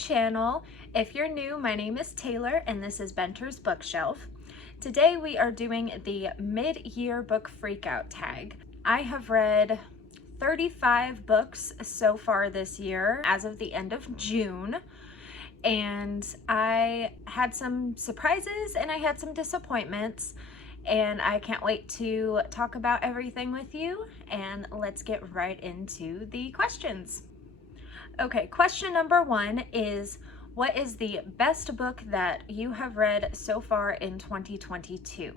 channel. If you're new, my name is Taylor and this is Benter's Bookshelf. Today we are doing the mid-year book freakout tag. I have read 35 books so far this year as of the end of June, and I had some surprises and I had some disappointments, and I can't wait to talk about everything with you, and let's get right into the questions. Okay, question number one is, what is the best book that you have read so far in 2022?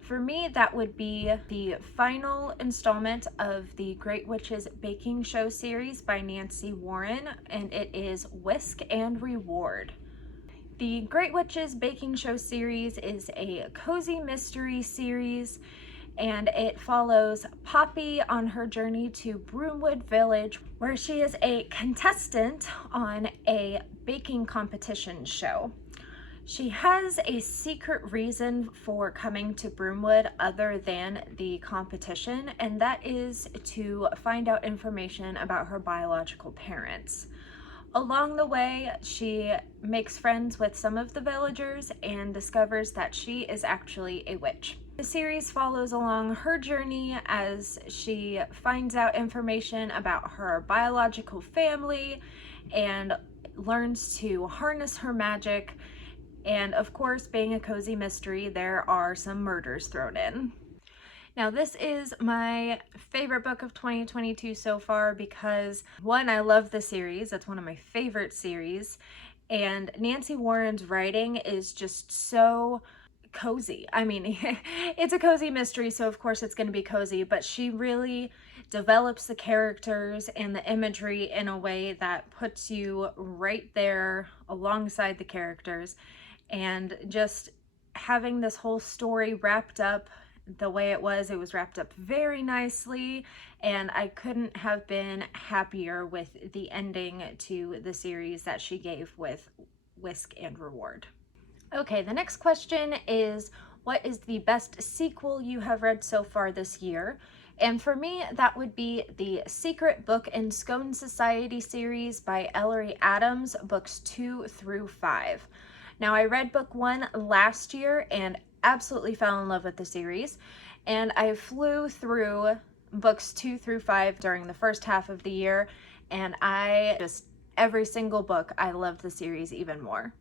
For me, that would be the final installment of the Great Witches Baking Show series by Nancy Warren, and it is Whisk and Reward. The Great Witches Baking Show series is a cozy mystery series, and it follows Poppy on her journey to Broomwood Village, where she is a contestant on a baking competition show. She has a secret reason for coming to Broomwood other than the competition, and that is to find out information about her biological parents. Along the way, she makes friends with some of the villagers and discovers that she is actually a witch. The series follows along her journey as she finds out information about her biological family and learns to harness her magic. And of course, being a cozy mystery, there are some murders thrown in. Now, this is my favorite book of 2022 so far because, one, I love the series. It's one of my favorite series. And Nancy Warren's writing is just so cozy. I mean, it's a cozy mystery, so of course it's going to be cozy, but she really develops the characters and the imagery in a way that puts you right there alongside the characters. And just having this whole story wrapped up the way it was wrapped up very nicely, and I couldn't have been happier with the ending to the series that she gave with Whisk and Reward. Okay, the next question is, what is the best sequel you have read so far this year? And for me, that would be the Secret Book and Scone Society series by Ellery Adams, books 2 through 5. Now, I read book 1 last year and absolutely fell in love with the series, and I flew through books 2 through 5 during the first half of the year, and every single book, I loved the series even more.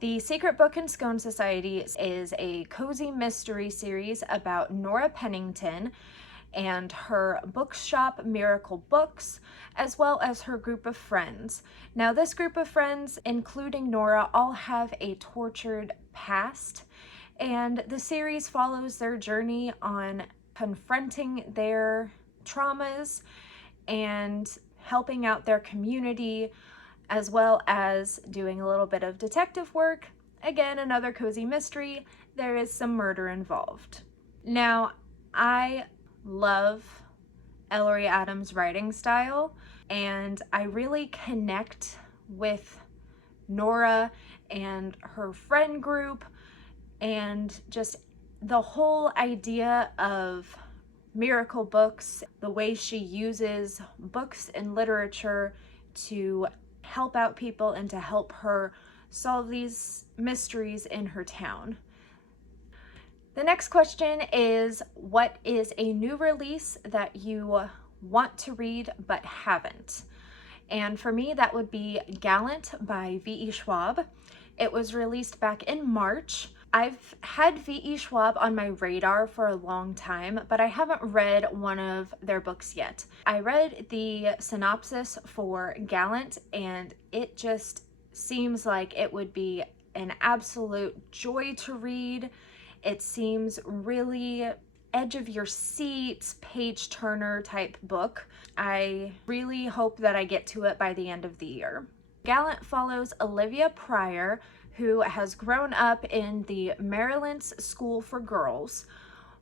The Secret Book and Scone Society is a cozy mystery series about Nora Pennington and her bookshop Miracle Books, as well as her group of friends. Now, this group of friends, including Nora, all have a tortured past, and the series follows their journey on confronting their traumas and helping out their community, as well as doing a little bit of detective work. Again, another cozy mystery. There is some murder involved. Now, I love Ellery Adams' writing style, and I really connect with Nora and her friend group, and just the whole idea of Miracle Books, the way she uses books and literature to help out people and to help her solve these mysteries in her town. The next question is, what is a new release that you want to read but haven't? And for me, that would be Gallant by V.E. Schwab. It was released back in March. I've had V.E. Schwab on my radar for a long time, but I haven't read one of their books yet. I read the synopsis for Gallant, and it just seems like it would be an absolute joy to read. It seems really edge of your seat, page turner type book. I really hope that I get to it by the end of the year. Gallant follows Olivia Pryor, who has grown up in the Maryland's School for Girls,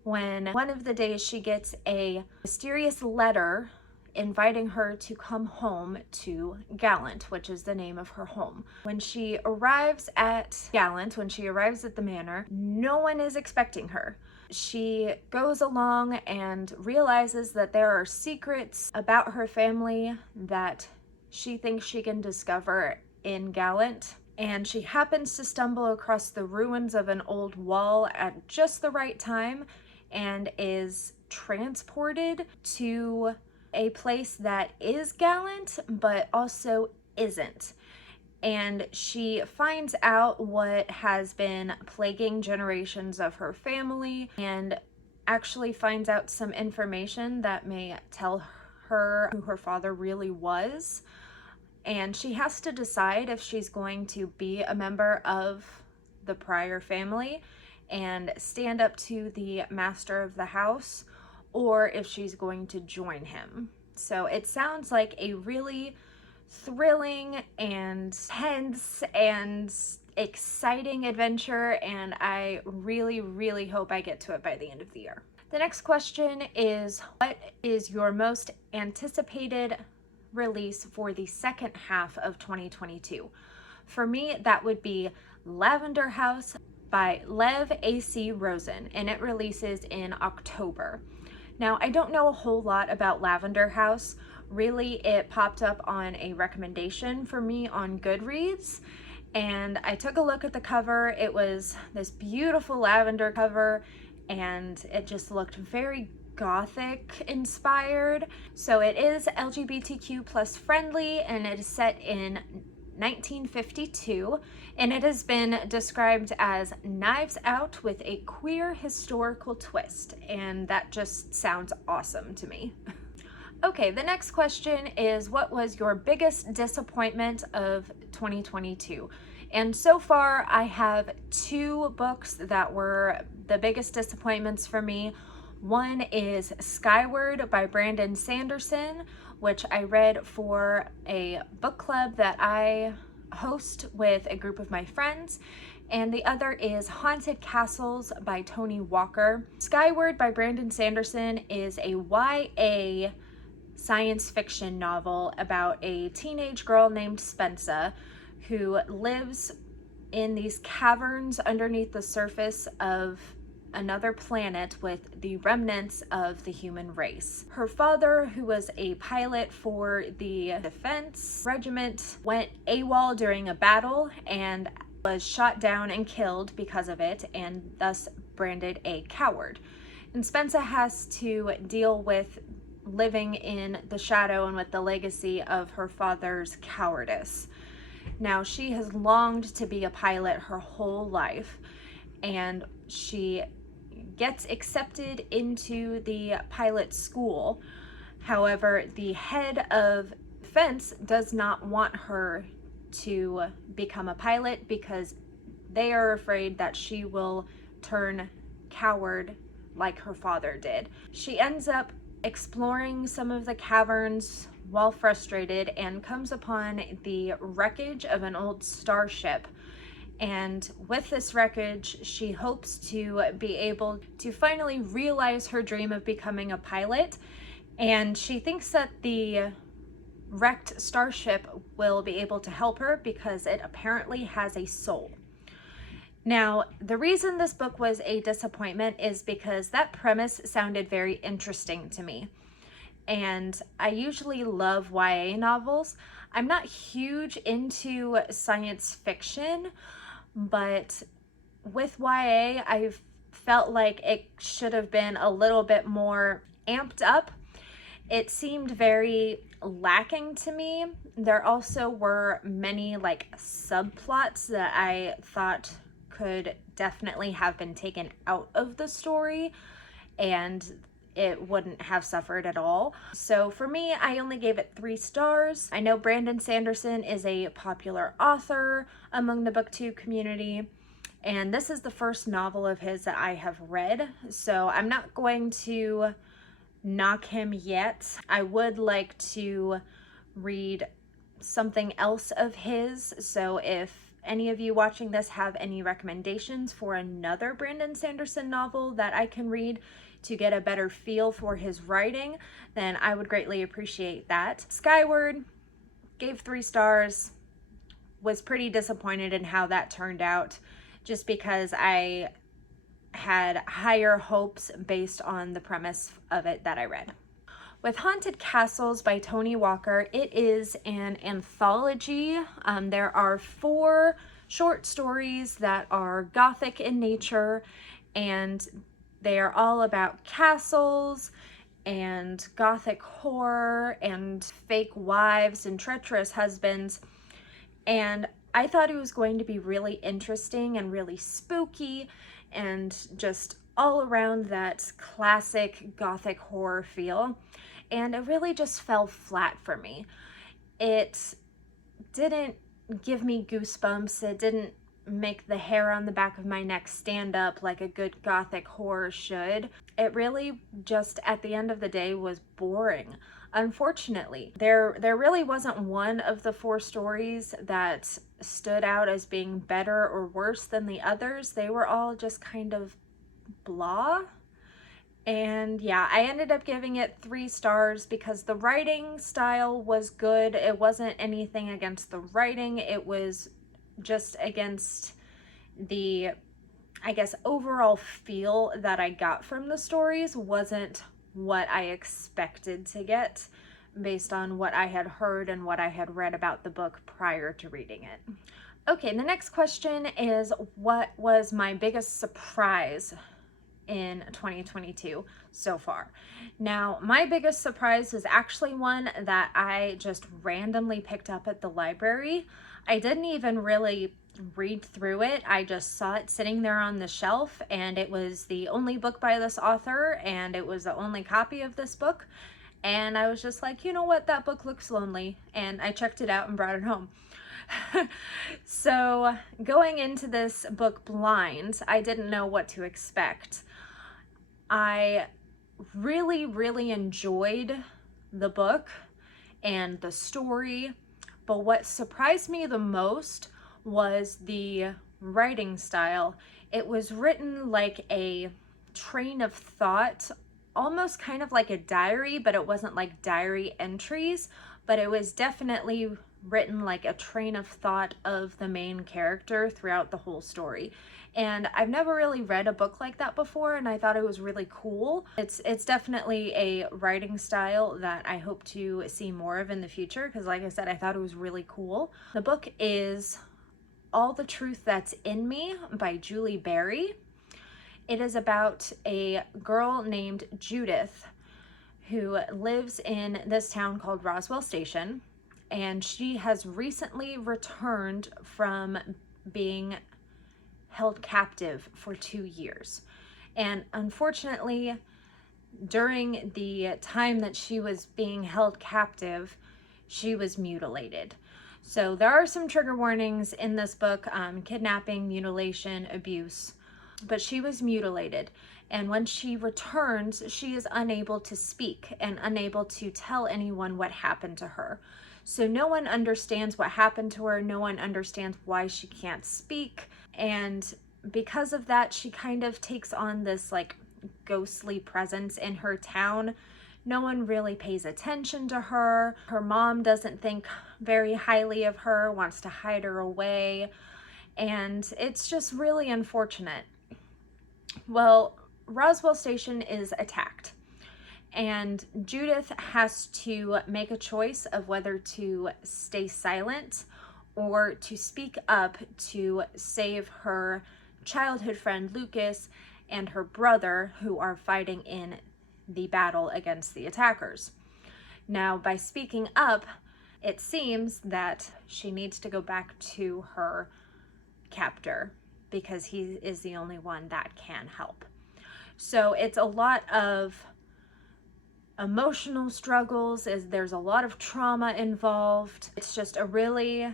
when one of the days she gets a mysterious letter inviting her to come home to Gallant, which is the name of her home. When she arrives at Gallant, when she arrives at the manor, no one is expecting her. She goes along and realizes that there are secrets about her family that she thinks she can discover, in Gallant, and she happens to stumble across the ruins of an old wall at just the right time and is transported to a place that is Gallant but also isn't. And she finds out what has been plaguing generations of her family and actually finds out some information that may tell her who her father really was. And she has to decide if she's going to be a member of the Pryor family and stand up to the master of the house, or if she's going to join him. So it sounds like a really thrilling and tense and exciting adventure, and I really hope I get to it by the end of the year. The next question is, what is your most anticipated release for the second half of 2022? For me, that would be Lavender House by Lev A.C. Rosen, and it releases in October. Now, I don't know a whole lot about Lavender House. Really, it popped up on a recommendation for me on Goodreads, and I took a look at the cover. It was this beautiful lavender cover, and it just looked very gothic inspired. So it is LGBTQ plus friendly, and it is set in 1952, and it has been described as Knives Out with a queer historical twist, and that just sounds awesome to me. Okay, the next question is, what was your biggest disappointment of 2022? And so far, I have 2 books that were the biggest disappointments for me. One is Skyward by Brandon Sanderson, which I read for a book club that I host with a group of my friends. And the other is Haunted Castles by Tony Walker. Skyward by Brandon Sanderson is a YA science fiction novel about a teenage girl named Spencer who lives in these caverns underneath the surface of another planet with the remnants of the human race. Her father, who was a pilot for the defense regiment, went AWOL during a battle and was shot down and killed because of it, and thus branded a coward. And Spencer has to deal with living in the shadow and with the legacy of her father's cowardice. Now, she has longed to be a pilot her whole life, and she gets accepted into the pilot school. However, the head of defense does not want her to become a pilot because they are afraid that she will turn coward like her father did. She ends up exploring some of the caverns while frustrated and comes upon the wreckage of an old starship. And with this wreckage, she hopes to be able to finally realize her dream of becoming a pilot. And she thinks that the wrecked starship will be able to help her because it apparently has a soul. Now, the reason this book was a disappointment is because that premise sounded very interesting to me. And I usually love YA novels. I'm not huge into science fiction, but with YA, I felt like it should have been a little bit more amped up. It seemed very lacking to me. There also were many subplots that I thought could definitely have been taken out of the story, and it wouldn't have suffered at all. So for me, I only gave it 3 stars. I know Brandon Sanderson is a popular author among the booktube community, and this is the first novel of his that I have read, so I'm not going to knock him yet. I would like to read something else of his, so if any of you watching this have any recommendations for another Brandon Sanderson novel that I can read to get a better feel for his writing, then I would greatly appreciate that. Skyward, gave 3 stars, was pretty disappointed in how that turned out, just because I had higher hopes based on the premise of it that I read. With Haunted Castles by Tony Walker, it is an anthology. There are 4 short stories that are gothic in nature, and they are all about castles and gothic horror and fake wives and treacherous husbands. And I thought it was going to be really interesting and really spooky and just all around that classic gothic horror feel. And it really just fell flat for me. It didn't give me goosebumps. It didn't make the hair on the back of my neck stand up like a good gothic horror should. It really just, at the end of the day, was boring. Unfortunately, there really wasn't one of the 4 stories that stood out as being better or worse than the others. They were all just kind of blah. And yeah, I ended up giving it 3 stars because the writing style was good. It wasn't anything against the writing. It was just against the, I guess, overall feel that I got from the stories wasn't what I expected to get based on what I had heard and what I had read about the book prior to reading it. Okay, the next question is, what was my biggest surprise in 2022 so far? Now, my biggest surprise was actually one that I just randomly picked up at the library. I didn't even really read through it. I just saw it sitting there on the shelf, and it was the only book by this author, and it was the only copy of this book. And I was just like, you know what, that book looks lonely. And I checked it out and brought it home. So going into this book blind, I didn't know what to expect. I really enjoyed the book and the story, but what surprised me the most was the writing style. It was written like a train of thought, almost kind of like a diary, but it wasn't like diary entries, but it was definitely written like a train of thought of the main character throughout the whole story. And I've never really read a book like that before, and I thought it was really cool. It's definitely a writing style that I hope to see more of in the future, because like I said, I thought it was really cool. The book is All the Truth That's in Me by Julie Berry. It is about a girl named Judith who lives in this town called Roswell Station, and she has recently returned from being held captive for 2 years. And unfortunately, during the time that she was being held captive, she was mutilated. So there are some trigger warnings in this book, kidnapping, mutilation, abuse, but she was mutilated. And when she returns, she is unable to speak and unable to tell anyone what happened to her. So no one understands what happened to her. No one understands why she can't speak. And because of that, she kind of takes on this like ghostly presence in her town. No one really pays attention to her. Her mom doesn't think very highly of her, wants to hide her away. And it's just really unfortunate. Well, Roswell Station is attacked, and Judith has to make a choice of whether to stay silent or to speak up to save her childhood friend Lucas and her brother, who are fighting in the battle against the attackers. Now, by speaking up, it seems that she needs to go back to her captor because he is the only one that can help. So it's a lot of emotional struggles, there's a lot of trauma involved. It's just a really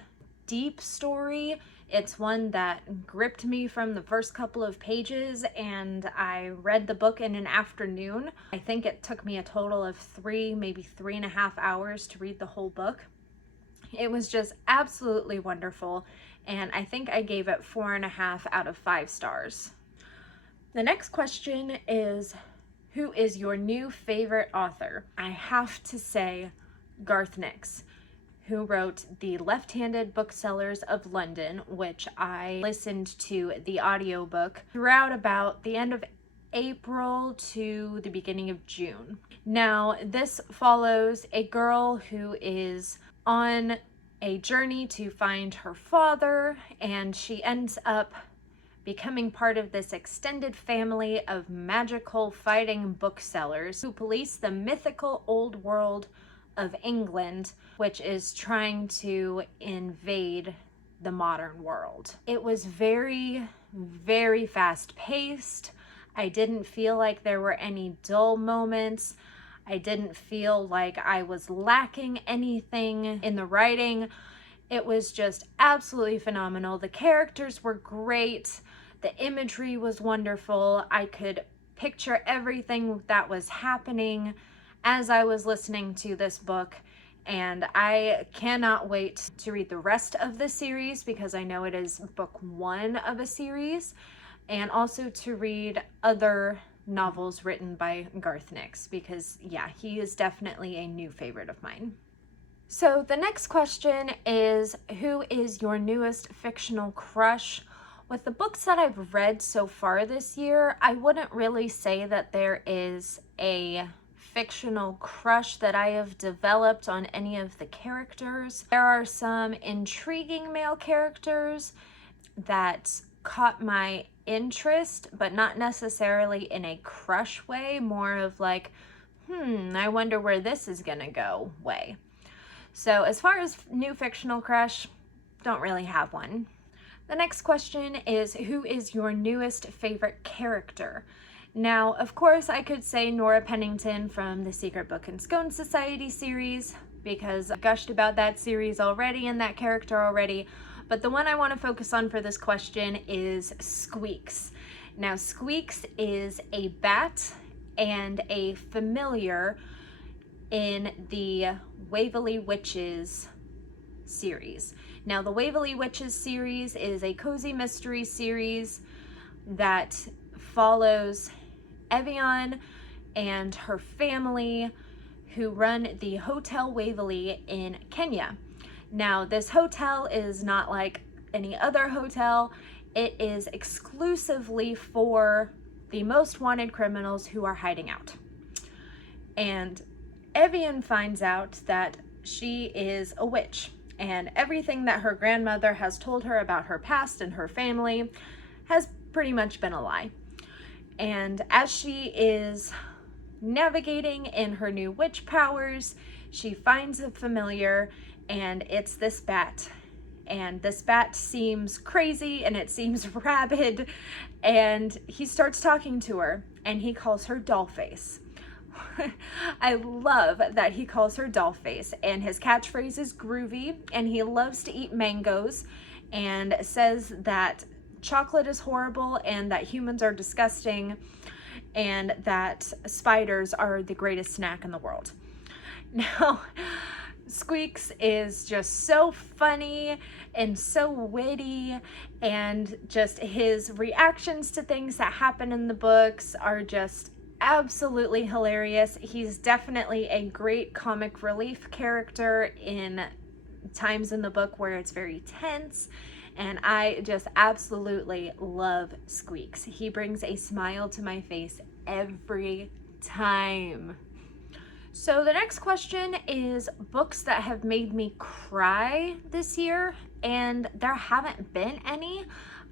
deep story. It's one that gripped me from the first couple of pages, and I read the book in an afternoon. I think it took me a total of 3, maybe 3.5 hours to read the whole book. It was just absolutely wonderful, and I think I gave it 4.5 out of 5 stars. The next question is, who is your new favorite author? I have to say Garth Nix, who wrote The Left-Handed Booksellers of London, which I listened to the audiobook throughout about the end of April to the beginning of June. Now, this follows a girl who is on a journey to find her father, and she ends up becoming part of this extended family of magical fighting booksellers who police the mythical old world of England, which is trying to invade the modern world. It was very, very fast paced. I didn't feel like there were any dull moments. I didn't feel like I was lacking anything in the writing. It was just absolutely phenomenal. The characters were great. The imagery was wonderful. I could picture everything that was happening as I was listening to this book. And I cannot wait to read the rest of the series because I know it is book 1 of a series, and also to read other novels written by Garth Nix because, yeah, he is definitely a new favorite of mine. So the next question is, who is your newest fictional crush? With the books that I've read so far this year, I wouldn't really say that there is a fictional crush that I have developed on any of the characters. There are some intriguing male characters that caught my interest, but not necessarily in a crush way, more of like, I wonder where this is gonna go way. So as far as new fictional crush, don't really have one. The next question is, who is your newest favorite character? Now, of course, I could say Nora Pennington from the Secret Book and Scone Society series, because I gushed about that series already and that character already, but the one I want to focus on for this question is Squeaks. Now, Squeaks is a bat and a familiar in the Waverly Witches series. Now, the Waverly Witches series is a cozy mystery series that follows Evian and her family who run the Hotel Waverly in Kenya. Now, this hotel is not like any other hotel. It is exclusively for the most wanted criminals who are hiding out. And Evian finds out that she is a witch, and everything that her grandmother has told her about her past and her family has pretty much been a lie. And as she is navigating in her new witch powers, she finds a familiar, and it's this bat. And this bat seems crazy and it seems rabid, and he starts talking to her and he calls her Dollface. I love that he calls her Dollface, and his catchphrase is groovy, and he loves to eat mangoes and says that chocolate is horrible and that humans are disgusting and that spiders are the greatest snack in the world. Now, Squeaks is just so funny and so witty, and just his reactions to things that happen in the books are just absolutely hilarious. He's definitely a great comic relief character in times in the book where it's very tense, and I just absolutely love Squeaks. He brings a smile to my face every time. So the next question is books that have made me cry this year, and there haven't been any.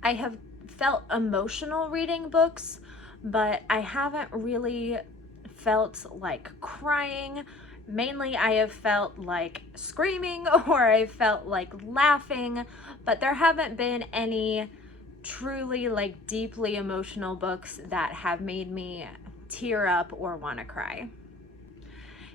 I have felt emotional reading books, but I haven't really felt like crying. Mainly I have felt like screaming or I felt like laughing, but there haven't been any truly like deeply emotional books that have made me tear up or want to cry.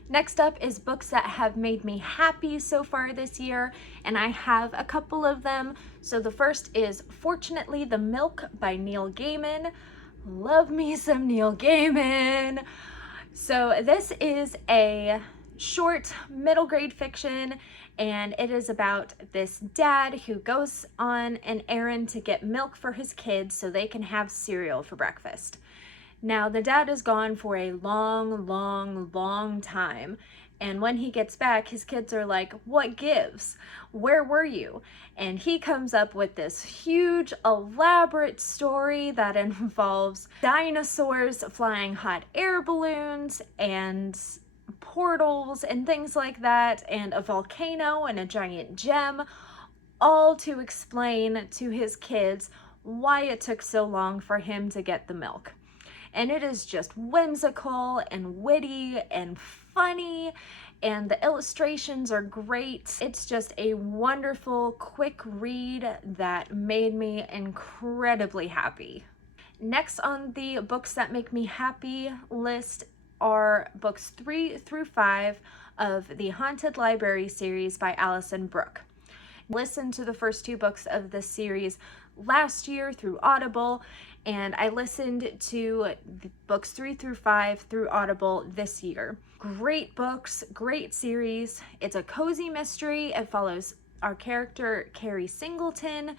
Next up is books that have made me happy so far this year, and I have a couple of them. So the first is Fortunately the Milk by Neil Gaiman. Love me some Neil Gaiman. So this is a short middle grade fiction, and it is about this dad who goes on an errand to get milk for his kids so they can have cereal for breakfast. Now, the dad is gone for a long, long, long time, And when he gets back, his kids are like, "What gives? Where were you?" And he comes up with this huge, elaborate story that involves dinosaurs flying hot air balloons and portals and things like that, and a volcano and a giant gem, all to explain to his kids why it took so long for him to get the milk. And it is just whimsical and witty and funny, and the illustrations are great. It's just a wonderful, quick read that made me incredibly happy. Next on the books that make me happy list are books 3 through 5 of the Haunted Library series by Alison Brooke. Listened to the first 2 books of this series last year through Audible, and I listened to books 3 through 5 through Audible this year. Great books, great series. It's a cozy mystery. It follows our character Carrie Singleton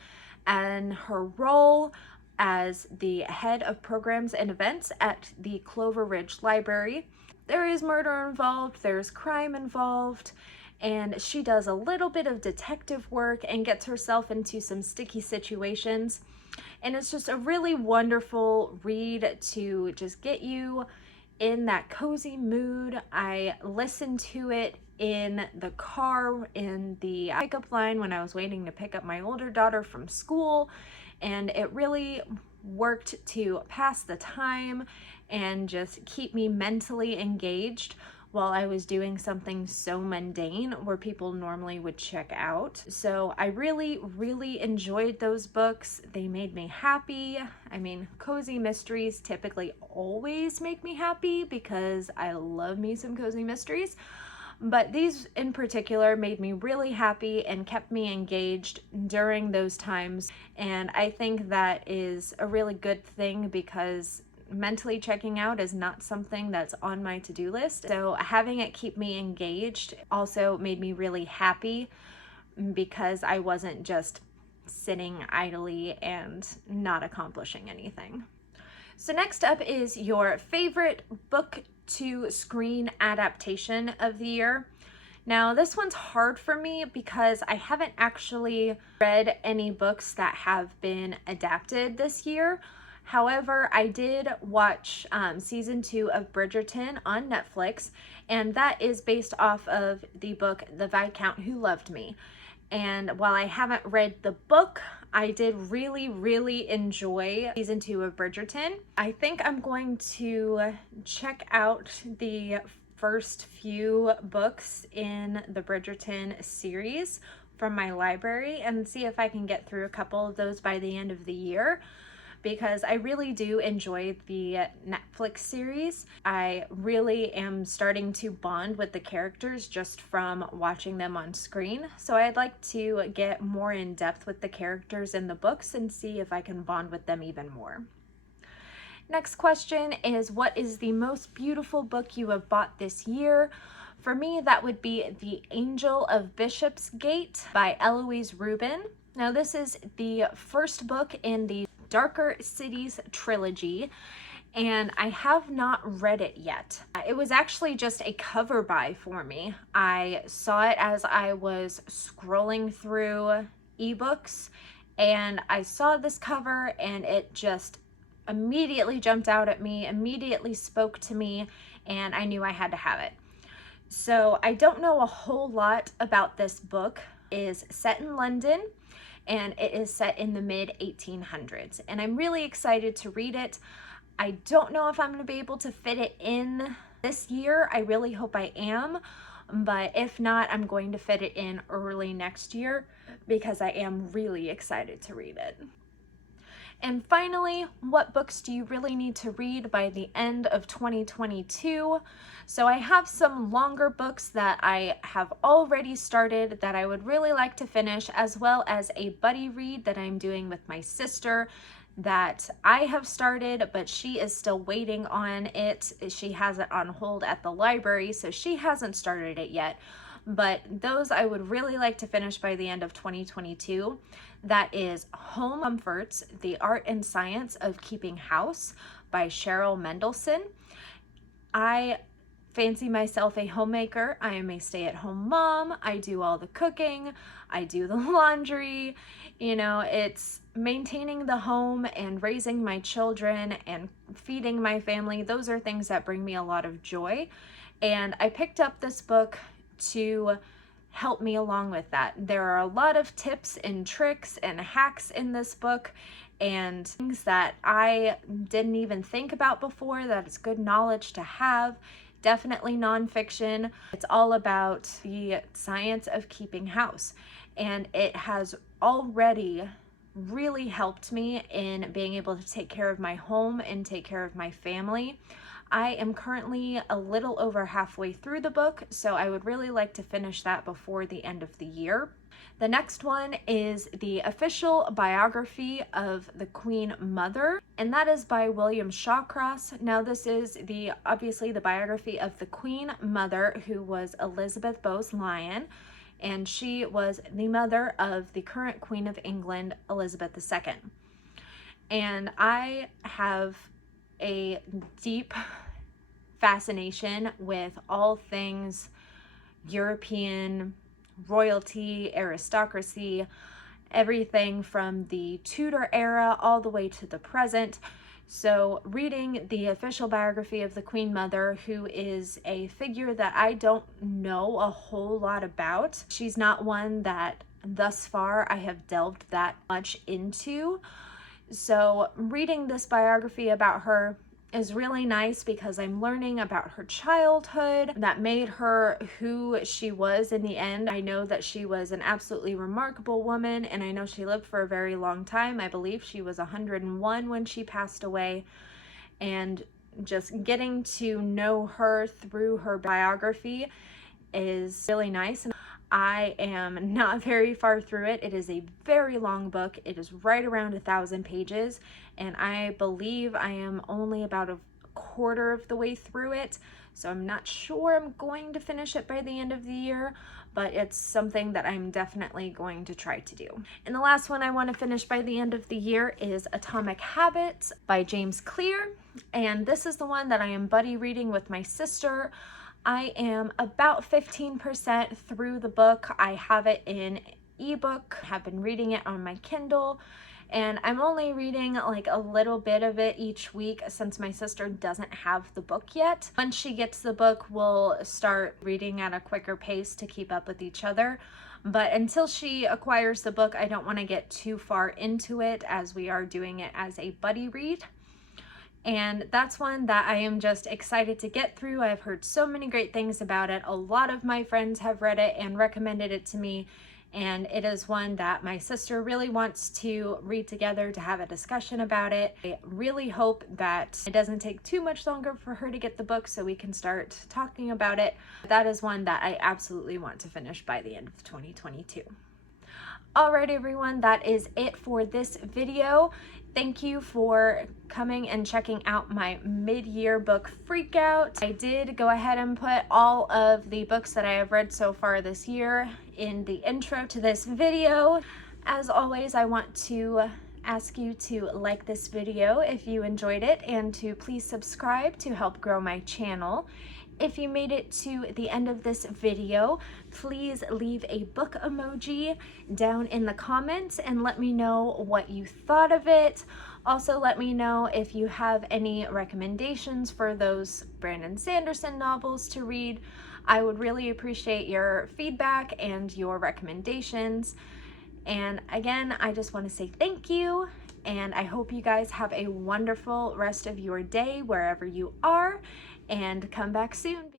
and her role as the head of programs and events at the Clover Ridge Library. There is murder involved, there's crime involved, and she does a little bit of detective work and gets herself into some sticky situations. And it's just a really wonderful read to just get you in that cozy mood. I listened to it in the car in the pickup line when I was waiting to pick up my older daughter from school, and it really worked to pass the time and just keep me mentally engaged while I was doing something so mundane where people normally would check out. So I really, really enjoyed those books. They made me happy. I mean, cozy mysteries typically always make me happy because I love me some cozy mysteries. But these in particular made me really happy and kept me engaged during those times. And I think that is a really good thing because mentally checking out is not something that's on my to-do list. So having it keep me engaged also made me really happy because I wasn't just sitting idly and not accomplishing anything. So next up is your favorite book to screen adaptation of the year. Now this one's hard for me because I haven't actually read any books that have been adapted this year. However, I did watch season 2 of Bridgerton on Netflix, and that is based off of the book The Viscount Who Loved Me. And while I haven't read the book, I did really, really enjoy season 2 of Bridgerton. I think I'm going to check out the first few books in the Bridgerton series from my library and see if I can get through a couple of those by the end of the year, because I really do enjoy the Netflix series. I really am starting to bond with the characters just from watching them on screen. So I'd like to get more in depth with the characters in the books and see if I can bond with them even more. Next question is, what is the most beautiful book you have bought this year? For me, that would be The Angel of Bishopsgate by Eloise Rubin. Now this is the first book in the Darker Cities trilogy, and I have not read it yet. It was actually just a cover buy for me. I saw it as I was scrolling through ebooks, and I saw this cover and it just immediately jumped out at me, immediately spoke to me, and I knew I had to have it. So I don't know a whole lot about this book. It is set in London, and it is set in the mid-1800s, and I'm really excited to read it. I don't know if I'm going to be able to fit it in this year. I really hope I am, but if not, I'm going to fit it in early next year because I am really excited to read it. And finally, what books do you really need to read by the end of 2022? So I have some longer books that I have already started that I would really like to finish, as well as a buddy read that I'm doing with my sister that I have started, but she is still waiting on it. She has it on hold at the library, so she hasn't started it yet. But those I would really like to finish by the end of 2022. That is Home Comforts, The Art and Science of Keeping House by Cheryl Mendelson. I fancy myself a homemaker. I am a stay-at-home mom. I do all the cooking. I do the laundry. You know, it's maintaining the home and raising my children and feeding my family. Those are things that bring me a lot of joy. And I picked up this book to help me along with that. There are a lot of tips and tricks and hacks in this book and things that I didn't even think about before that it's good knowledge to have. Definitely nonfiction. It's all about the science of keeping house, and it has already really helped me in being able to take care of my home and take care of my family. I am currently a little over halfway through the book, so I would really like to finish that before the end of the year. The next one is the official biography of the Queen Mother, and that is by William Shawcross. Now this is obviously the biography of the Queen Mother, who was Elizabeth Bowes-Lyon, and she was the mother of the current Queen of England, Elizabeth II. And I have a deep fascination with all things European, royalty, aristocracy, everything from the Tudor era all the way to the present. So reading the official biography of the Queen Mother, who is a figure that I don't know a whole lot about. She's not one that thus far I have delved that much into. So reading this biography about her is really nice because I'm learning about her childhood that made her who she was in the end. I know that she was an absolutely remarkable woman, and I know she lived for a very long time. I believe she was 101 when she passed away, and just getting to know her through her biography is really nice. I am not very far through it. It is a very long book. It is right around 1,000 pages, and I believe I am only about a quarter of the way through it. So I'm not sure I'm going to finish it by the end of the year, but it's something that I'm definitely going to try to do. And the last one I want to finish by the end of the year is Atomic Habits by James Clear. And this is the one that I am buddy reading with my sister. I am about 15% through the book. I have it in ebook, have been reading it on my Kindle, and I'm only reading like a little bit of it each week since my sister doesn't have the book yet. Once she gets the book, we'll start reading at a quicker pace to keep up with each other. But until she acquires the book, I don't want to get too far into it as we are doing it as a buddy read. And that's one that I am just excited to get through. I've heard so many great things about it. A lot of my friends have read it and recommended it to me, and it is one that my sister really wants to read together to have a discussion about it. I really hope that it doesn't take too much longer for her to get the book so we can start talking about it. That is one that I absolutely want to finish by the end of 2022. Alright everyone, that is it for this video. Thank you for coming and checking out my mid-year book freakout. I did go ahead and put all of the books that I have read so far this year in the intro to this video. As always, I want to ask you to like this video if you enjoyed it, and to please subscribe to help grow my channel. If you made it to the end of this video, please leave a book emoji down in the comments and let me know what you thought of it. Also, let me know if you have any recommendations for those Brandon Sanderson novels to read. I would really appreciate your feedback and your recommendations. And again, I just want to say thank you, and I hope you guys have a wonderful rest of your day wherever you are, and come back soon.